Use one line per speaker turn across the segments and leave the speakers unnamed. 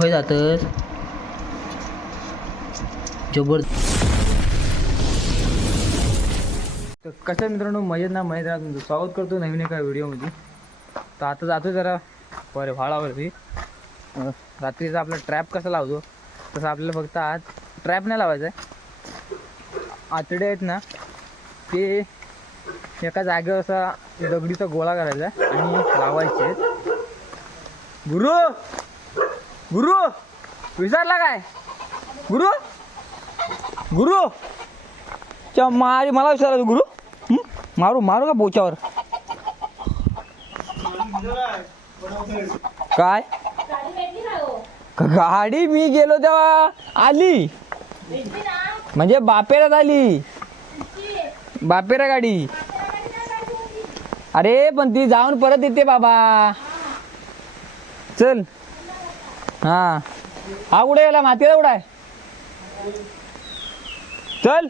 खय जातस जबर
तर मित्रांनो? मजेत ना? मजेत तुमचं. स्वागत करतो नवीन एका व्हिडिओमध्ये. तर आता जातो जरा. बरे व्हाळावरती रात्रीचा आपला ट्रॅप कसा लावतो? तसं आपल्याला फक्त आज ट्रॅप नाही लावायचा आहे. आतडे आहेत ना ते एका जागेवर असा दगडीचा गोळा करायचा आणि लावायचे आहेत. गुरु! गुरु विसरला काय? गुरु? गुरु? च्या मारी मला विचारायचं गुरु? मारू मारू का बोच्यावर? काय? गाडी मी गेलो तेव्हा आली. म्हणजे बापेरात आली बापेरा गाडी. अरे पण ती जाऊन परत येते बाबा. चल. हा. हा कुठे गेला मातीला कुठं आहे. चल.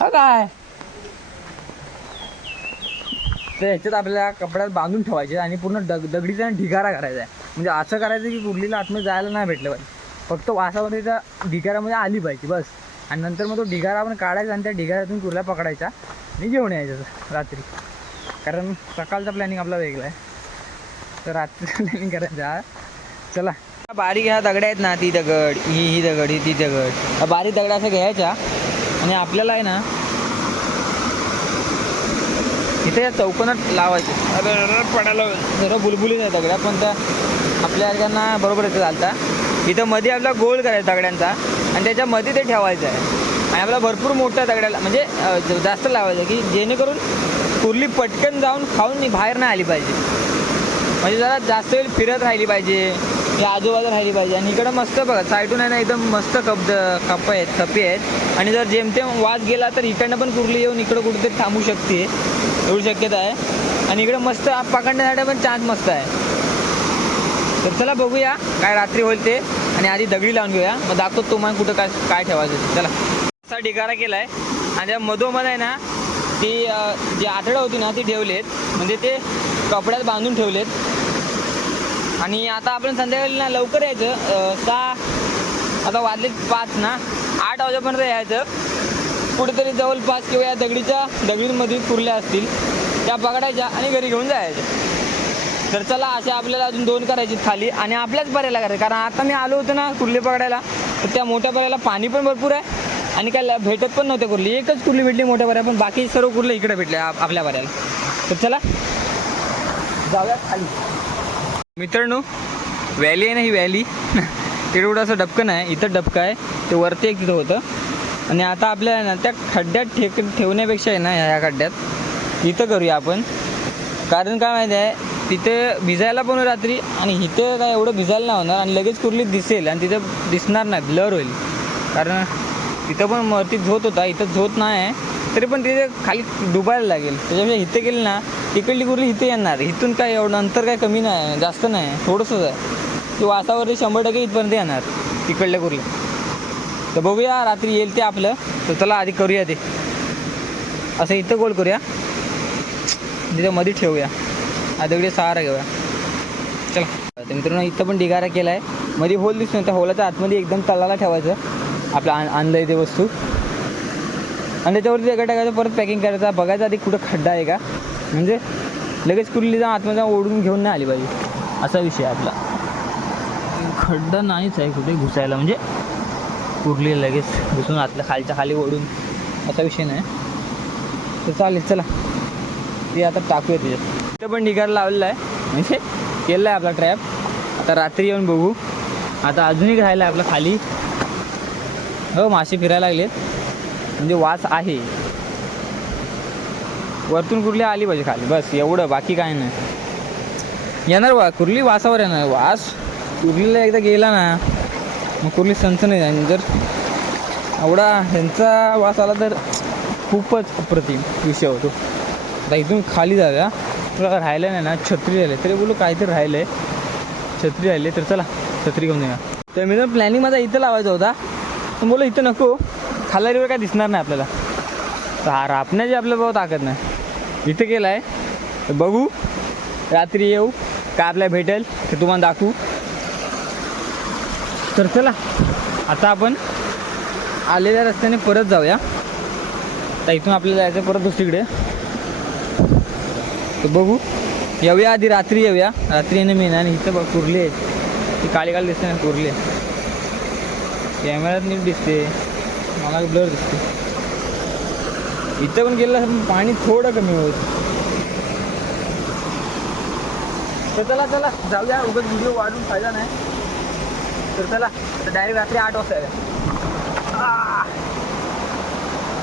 हा काय? तर ह्याच्यात आपल्या कपड्यात बांधून ठेवायचे आणि पूर्ण दग दगडीचा ढिगारा करायचा आहे. म्हणजे असं करायचं की कुर्लीला आतमध्ये जायला नाही भेटलं पाहिजे. फक्त वासामध्ये त्या ढिगाऱ्यामध्ये आली पाहिजे बस. आणि नंतर मग तो ढिगारा आपण काढायचा आणि त्या ढिगाऱ्यातून कुर्ला पकडायचा आणि घेऊन यायचं रात्री. कारण सकाळचा प्लॅनिंग आपला वेगळा आहे. तर रात्रीचं प्लॅनिंग करायचं. चला. बारीक ह्या दगड आहेत ना ती दगड ही ही दगड ही ती दगड. बारीक दगड असं घ्यायच्या आणि आपल्याला आहे ना इथे या चौकोनात लावायचे. अरे पडायला जरा बुलबुली नाही दगड्या पण त्या आपल्या बरोबर येतं चालता. इथं मध्ये आपला गोल करायचा दगड्यांचा आणि त्याच्यामध्ये ते ठेवायचं आहे. आणि आपल्याला भरपूर मोठ्या दगड्याला म्हणजे जास्त लावायचं की जेणेकरून कुर्ली पटकन जाऊन खाऊन बाहेर नाही आली पाहिजे. म्हणजे जरा जास्त वेळ फिरत राहिली पाहिजे. आजूबाजू राहिली पाहिजे. आणि इकडं मस्त बघा साईडून आहे ना एकदम मस्त कप कप आहेत कपे आहेत. आणि जर जेमतेम वाज गेला तर इकडनं पण कुर्ली येऊन इकडं कुठेतरी थांबू शकते. एवढी शक्यता आहे. आणि इकडं मस्त पकडण्यासाठी पण चान्स मस्त आहे. तर चला बघूया काय रात्री होईल ते. आणि आधी दगडी लावून घेऊया. मग दाखवतो तुम्हाला कुठं काय काय ठेवायचं चला. असा ढिगारा केला आहे आणि त्या मधोमध आहे ना ती जी आठडं होती ना ती ठेवलेत. म्हणजे ते कपड्यात बांधून ठेवलेत. आणि आता आपण संध्याकाळी ना लवकर यायचं का? सहा आता वाजले पाच ना. आठ वाजेपर्यंत यायचं. कुठेतरी जवळपास किंवा या दगडीच्या दगडींमध्ये कुरल्या असतील. त्या पकडायच्या आणि घरी घेऊन जायच्या तर चला असे आपल्याला अजून दोन करायचे खाली आणि आपल्याच बऱ्याला करायचं. कारण आता मी आलो होतो ना कुर्ली पकडायला. तर त्या मोठ्या बऱ्याला पाणी पण भरपूर आहे आणि काय ल- भेटत पण नव्हते कुर्ली. एकच कुर्ली भेटली मोठ्या पर्याय पण बाकी सर्व कुर्ले इकडे भेटले आपल्या बऱ्याला तर चला जाऊया खाली. मित्रांनो व्हॅली आहे ना ही व्हॅली तिकडे कुठं असं डबकं आहे इथं डबकं आहे. ते वरती एक तिथं होतं. आणि आता आपल्याला ना त्या खड्ड्यात ठेक ठेवण्यापेक्षा आहे ना ह्या खड्ड्यात इथं करूया आपण. कारण काय माहिती आहे तिथे भिजायला पण रात्री आणि इथं काय एवढं भिजायला नाही होणार आणि लगेच कुरली दिसेल आणि तिथं दिसणार नाही ब्लर होईल. कारण तिथं पण वरती झोत होता इथं झोत नाही आहे. तरी पण तिथे खाली डुबायला लागेल. त्याच्यापेक्षा इथे गेले ना तिकडली कुर्ली इथे येणार. इथून काय एवढं अंतर काय कमी नाही जास्त नाही. थोडंसंच आहे. ती वासावरती शंभर टक्के इथपर्यंत येणार तिकडल्या कुर्ली तर बघूया रात्री येईल ते आपलं. तर चला आधी करूया ते. असं इथं गोल करूया. तिथं मध्ये ठेवूया. आधी सहारा घेऊया चला. तर मित्रांनो इथं पण ढिगारा केला आहे मध्ये होल दिसतो त्या होलाच्या आतमध्ये एकदम तळाला ठेवायचं. आपलं आण आणलं आहे ते वस्तू. आणि त्याच्यावरती एका टाकायचं परत पॅकिंग करायचं. बघायचं आधी कुठं खड्डा आहे का. म्हणजे लगेच कुर्ली जाऊन आतमध्ये जाऊन ओढून घेऊन नाही आली पाहिजे. असा विषय आहे आपला. खड्डा नाहीच आहे कुठे घुसायला म्हणजे कुर्ली लगेच घुसून आतल्या खालच्या खाली ओढून. असा विषय नाही. तर चालेल चला. ते आता टाकूया त्याच्यात इथं पण ढिगार लावलेला आहे. म्हणजे केलेला आहे आपला ट्रॅप आता रात्री येऊन बघू. आता अजून एक राहिला आहे आपला खाली. हो मासे फिरायला लागलेत. म्हणजे वास आहे. वरतून कुर्ली आली पाहिजे खाली? बस एवढं बाकी काय नाही. येणार बा कुर्ली वासावर येणार. वास कुर्लीला एकदा गेला ना मग कुर्ली संच नाही आणि जर एवढा ह्यांचा वास आला तर खूपच अप्रतिम विषय होतो. आता इथून खाली जाऊया. तुला राहिलं नाही ना छत्री राहिले तरी बोलू काहीतरी राहिलं आहे छत्री राहिले तर चला छत्री घेऊन या तर मी प्लॅनिंग माझा इथं लावायचा होता. पण बोलू इथं नको. खालारीवर काय दिसणार नाही आपल्याला. तर हा रापण्याची आपल्या बाबा ताकद नाही. इथं गेलाय आहे तर बघू. रात्री येऊ. काय भेटेल ते तुम्हाला दाखवू. तर चला आता आपण आलेल्या रस्त्याने परत जाऊया. तर इथून आपल्याला जायचं परत दुसरीकडे. तर बघू. येऊया आधी रात्री येऊया. रात्री येणं मेन आणि इथं बघ कुर्ली आहेत ती काळी काळी दिसते ना कुर्ली कॅमेऱ्यात नीट दिसते. मला ब्लर दिसते. इथं पण गेलं पाणी थोडं कमी होत तर चला चला जाऊया उगाच व्हिडिओ वाढून फायदा नाही. तर चला तर डायरेक्ट रात्री आठ वाजता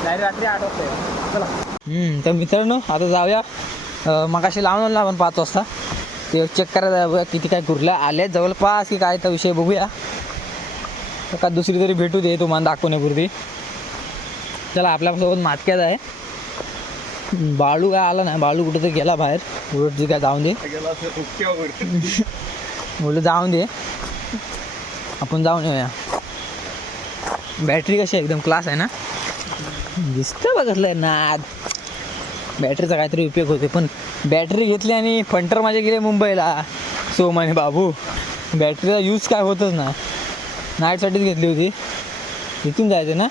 डायरेक्ट रात्री आठ वाजता चला. हम्म, तर मित्रांनो आता जाऊया. मगाशी लावून आणला आपण पाच वाजता. ते चेक करायला जाऊया किती काय कुर्ल्या आले जवळपास की काय तर विषय बघूया. का दुसरी तरी भेटू दे तुम्हाला दाखवण्यापूर्वी चला आपल्यासोबत मातक्यात आहे. बाळू काय आला नाही बाळू कुठं तर गेला बाहेर. उलट जी काय जाऊन दे. मुलं जाऊन दे. आपण जाऊन येऊया. बॅटरी कशी आहे? एकदम क्लास आहे ना? दिसतं बघितलं ना. बॅटरीचा काहीतरी उपयोग होते पण बॅटरी घेतली आणि फंटर माझे गेले मुंबईला. सो आणि बाबू. बॅटरीचा यूज काय होतच ना नाईटसाठीच घेतली होती. इथून जायचं ना?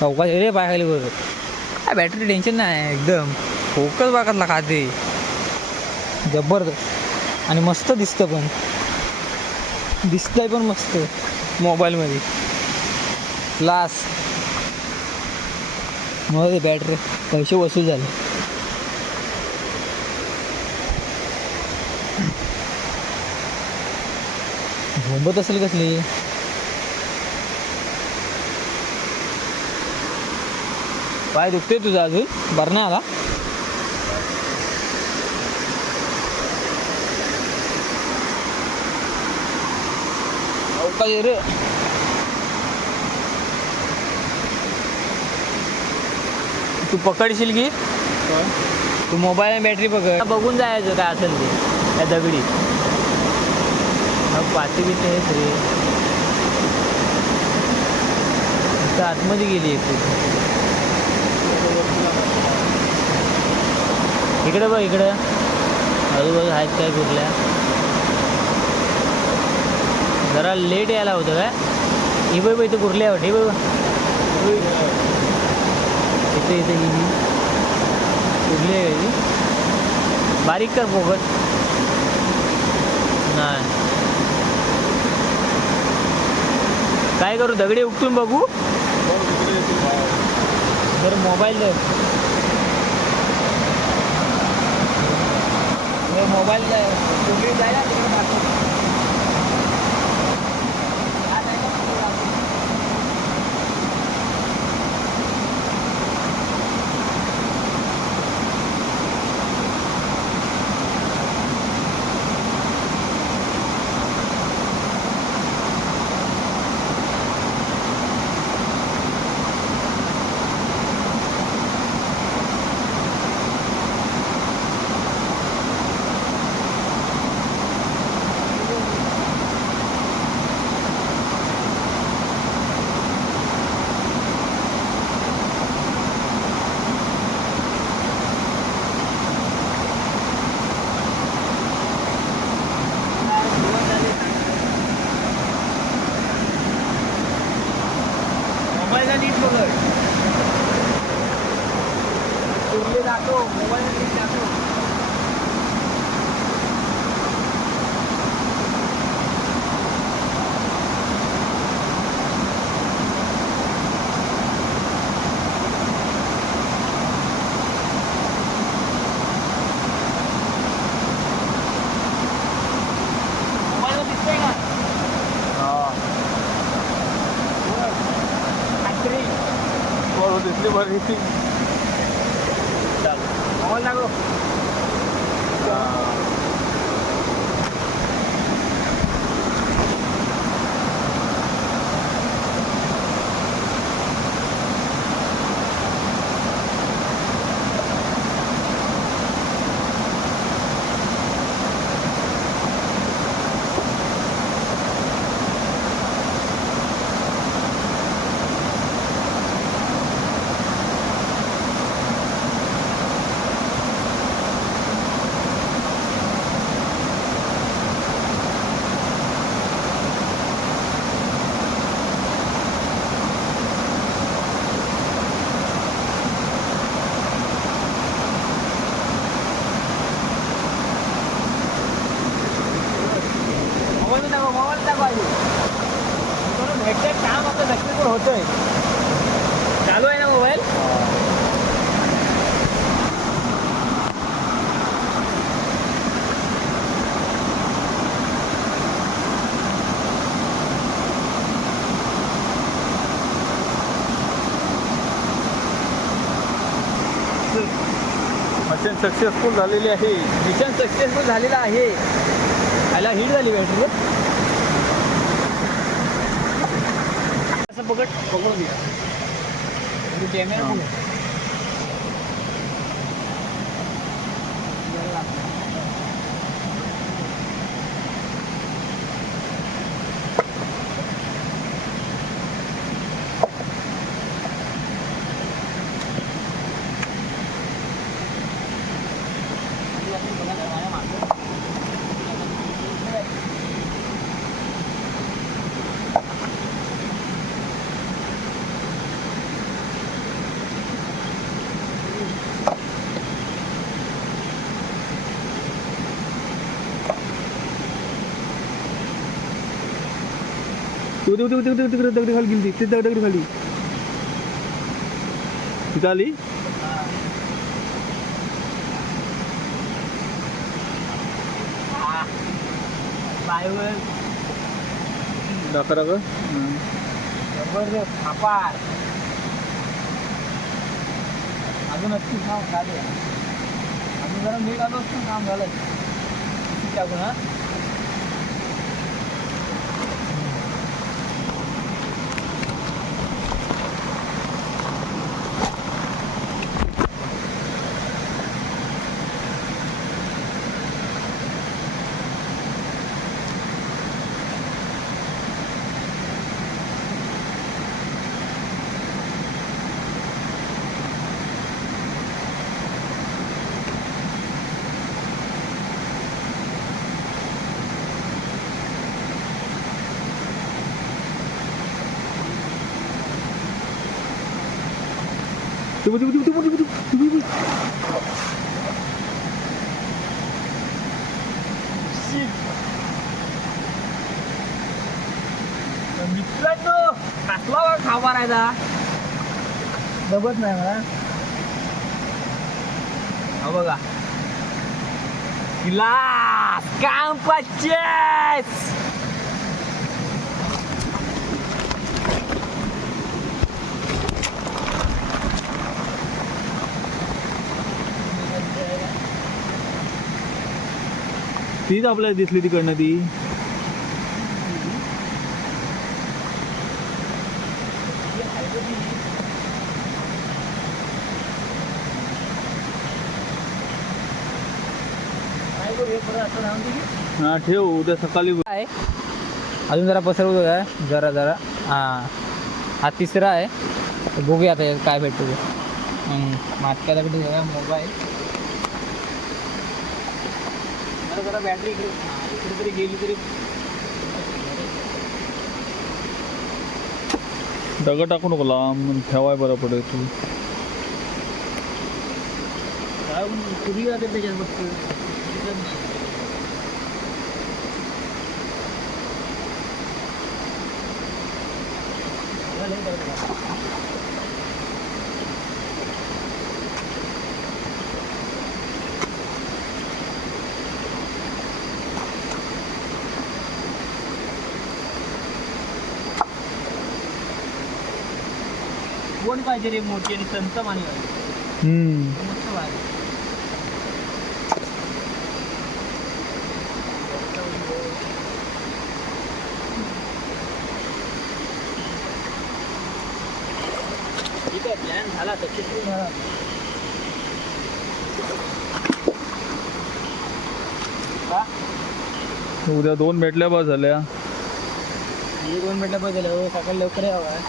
चौकात रे पाय खाली काय बॅटरी टेन्शन नाही एकदम. फोकस बघतला खाते. जबरदस्त आणि मस्त दिसतं पण. दिसतंय पण मस्त. मोबाईलमध्ये. क्लास मग बॅटरी पैसे वसूल झाले. झोंबत असेल कसली? पाय दुखते तुझा अजून. बरं नाही आला. रे? तू पकडशील की? तू मोबाईल आणि बॅटरी पकड. बघून जायचं काय असेल ते. त्या दगडी. पाती रे इथं आतमध्ये गेली एक. इकडे बघ इकडं. आजूबाजू आहेत काय कुठल्या? जरा लेट यायला होतं काय? ही बघ इथं कुठल्या वाट ही बघ. इथे इथे ही कुठली आहे ही? बारीक कर फोकस नाही. काय करू दगडी उपटून बघू? तर मोबाईल दे हे मोबाईल दे. कुठली जायला तिकडे दाखव. हा, नाही का? तिकडे दाखव. मोबाईलला नीट पकड कुठले जातो मोबाईल नीट जातो मोबाईलला दिसतंय का खात्री
दिसली बरी
होतोय चालू आहे ना मोबाईल?
मशीन सक्सेसफुल झालेली आहे.
मिशन सक्सेसफुल झालेलं आहे. याला हिट झाली बॅटरी असं पकड पकडून घ्या कॅमेरा
तिकडे तिकडे तिकडे तिकडे दगडी खाली गेली ती. दगडी खाली. तिथं आली?
बायवर
दाखा
अजून असती काम झाले. अजून जरा मीठ आलो असतं काम झालं टाकून हा.
Tunggu, tunggu, tunggu, tunggu, tunggu, tunggu.
मित्रांनो कसला वाट खाऊ मारायचा बघत नाही मला हा बघा. किला काम पच्चीस
तीच आपल्याला दिसली तिकडनं ती. हा ठेव उद्या सकाळी
आहे. अजून जरा पसरवतो काय जरा जरा. हां. हा तिसरा आहे. बघूया आता यात काय भेटतो ते. मातक्याकडे मोबाईल. जरा जरा बॅटरी इकडे इकडे तरी गेली तरी.
दगड टाकू नको लांब ठेवाय बरं पडेल तू.
कुठे जाते त्याच्यात बघतो कोण पाहिजे रे मोठी आणि संत
हम्म.
मस्त पाहिजे आहे प्लॅन झाला सक्सेसफुल झाला.
उद्या दोन भेटल्या बस झाल्या.
दोन मिनटं पाहिजे हो सकाळी लवकर यावं.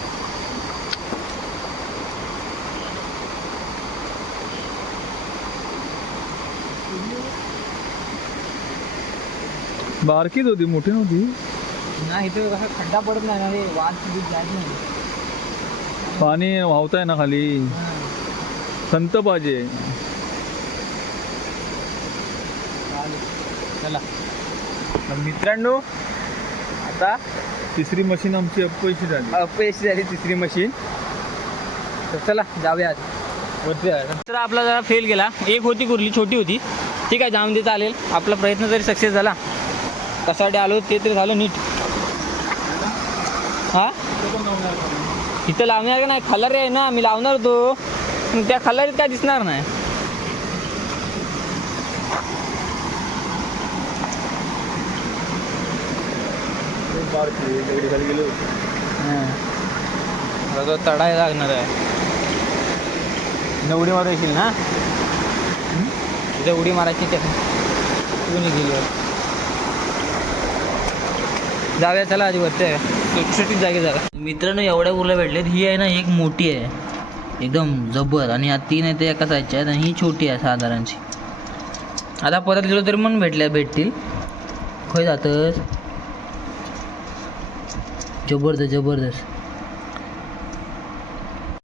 बारकीच होती मोठी नव्हती?
नाही इथे कसा खड्डा पडत नाही ना रे वाद कधी जात नाही.
पाणी वाहताय ना खाली. संत पाहिजे.
चालेल. चला. तर मित्रांनो आता
तिसरी मशीन आमची अपयशी झाली.
अपयशी झाली तिसरी मशीन. तर चला जाऊया जाऊया. तर आपला जरा फेल गेला. एक होती कुर्ली छोटी होती. ठीक आहे जाऊन दे चालेल. आपला प्रयत्न जरी सक्सेस झाला. कशासाठी आलो ते तरी झालं नीट. हा? इथं लावणार का नाही? खलारी आहे ना मी लावणार होतो. त्या खलारीत काय दिसणार नाही. तडाय लागणार आहे. इथं उडी मारू येशील ना? तिथे उडी मारायची त्या कोणी गेली. जाऊया चला आधी वरते सुटसुटीत जागे जरा.
मित्रांनो एवढ्या उरल्या भेटल्यात. ही आहे ना एक मोठी आहे. एकदम जबर. आणि या तीन आहे ते एका साईजच्या आहेत. आणि ही छोटी आहे साधारणची. आता परत गेलो तरी पण भेटल्या भेटतील. खय जातस. जबरदस्त जबरदस्त.